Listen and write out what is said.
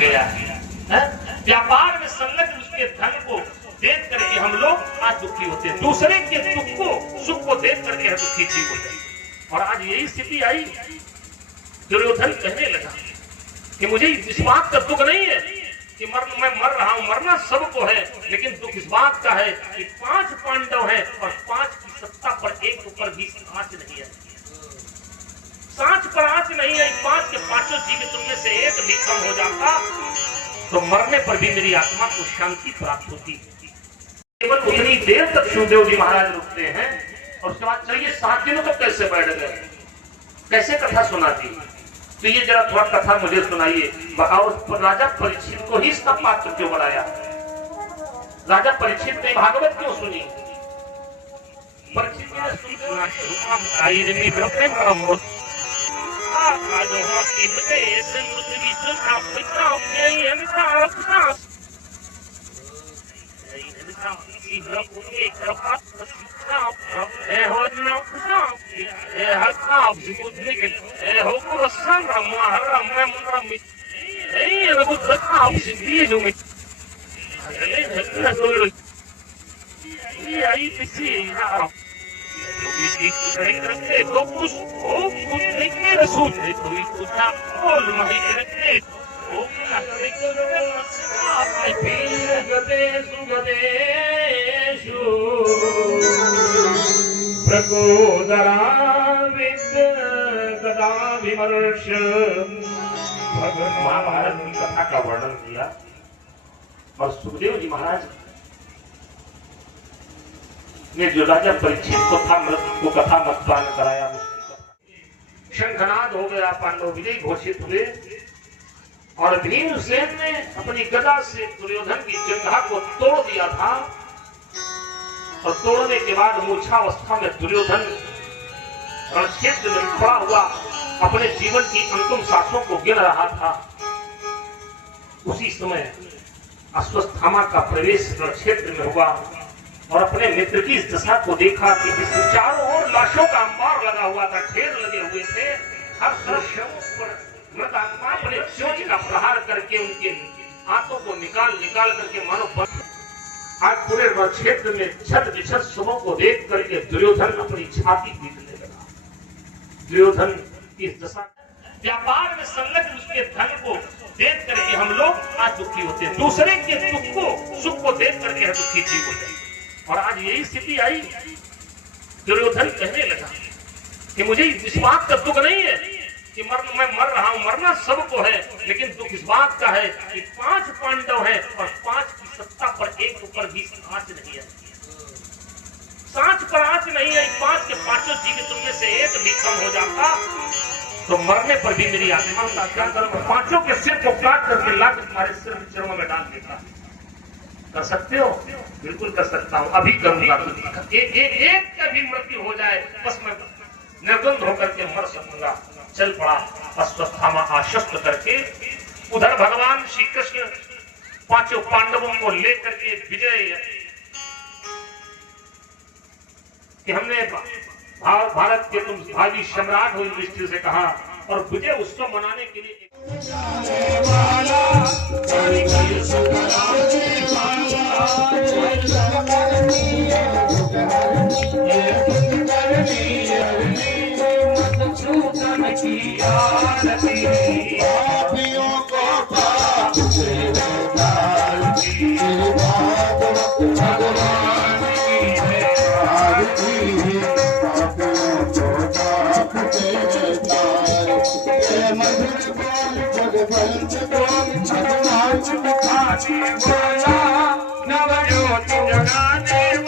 गया है। व्यापार में संलग्न उसके धन को देख करके हम लोग आज दुखी होते हैं, दूसरे के दुख को सुख को देख करके हम दुखी जीव होते हैं। और आज यही स्थिति आई। दुर्योधन कहने लगा कि मुझे इस बात का दुख नहीं है कि मैं मर रहा हूं, मरना सबको है, लेकिन दुख इस बात का है कि 5 पांडव हैं और 5 की सत्ता पर एक ऊपर भी आंच नहीं है। सांच पर आंच नहीं है। 5 के 5 जीवित उनमें से एक भी कम हो जाता तो मरने पर भी मेरी आत्मा को शांति प्राप्त होती। केवल उतनी देर तक सुखदेव जी महाराज रुकते हैं और उसके बाद चलिए 7 दिनों तक कैसे बैठ गए, कैसे कथा सुनाती। तो ये जरा थोड़ा कथा मुझे सुनाइए। और राजा परीक्षित को ही इसका पात्र क्यों बनाया? राजा परीक्षित ने भागवत क्यों सुनी? परीक्षित ने महाभारत की कथा का वर्णन किया और सुखदेव जी महाराज ने जो राजा परीक्षित को था वो कथा मतपान कराया। शंखनाद हो गया, पांडव विजयी घोषित हुए और भीमसेन ने अपनी गदा से दुर्योधन की जंघा को तोड़ दिया था और तोड़ने के बाद मूर्छावस्था में दुर्योधन रणक्षेत्र में खड़ा हुआ अपने जीवन की अंतिम सांसों को गिन रहा था। उसी समय अश्वत्थामा का प्रवेश रणक्षेत्र में हुआ और अपने मित्र की इस दशा को देखा कि जिसके चारों ओर लाशों का अंबार लगा हुआ था, ढेर लगे हुए थे, हर तरफ पर मृत आत्मा अपने चोंच का प्रहार करके उनके हाथों को निकाल करके मानो आज पूरे रणक्षेत्र में छत विछत शवों को देख करके दुर्योधन अपनी छाती पीटने लगा। दुर्योधन की इस दशा, व्यापार में संलग्न उसके धन को देख करके हम लोग आज दुखी होते हैं, दूसरे के दुख को सुख को देख करके हम दुखी जीव होते हैं। और आज यही स्थिति आई। दुर्योधन कहने लगा कि मुझे इस बात का दुख नहीं है कि मैं मर रहा हूं, मरना सबको है, लेकिन दुख इस बात का है कि 5 पांडव हैं और 5 की सत्ता पर एक ऊपर भी आंच नहीं है। सांच पर आंच नहीं है। 5 के 5 जीवित उनमें से एक भी कम हो जाता तो मरने पर भी मेरी आत्मा का क्या करूं? 5 के सिर को काट करके ला के तुम्हारे सिर के चरणों में डाल देता। कर सकते हो? बिल्कुल कर सकता हूं, अभी करूंगा। एक का भी मृत्यु हो जाए बस मैं निर्द्वंद होकर के मर सकूंगा। चल पड़ा अश्वत्थामा आश्वस्त करके। उधर भगवान श्री कृष्ण 5 पांडवों को लेकर के विजय कि हमने भारत के तुम भावी सम्राट हो, युधिष्ठिर से कहा और विजय उत्सव मनाने के लिए नवज्योति जगाने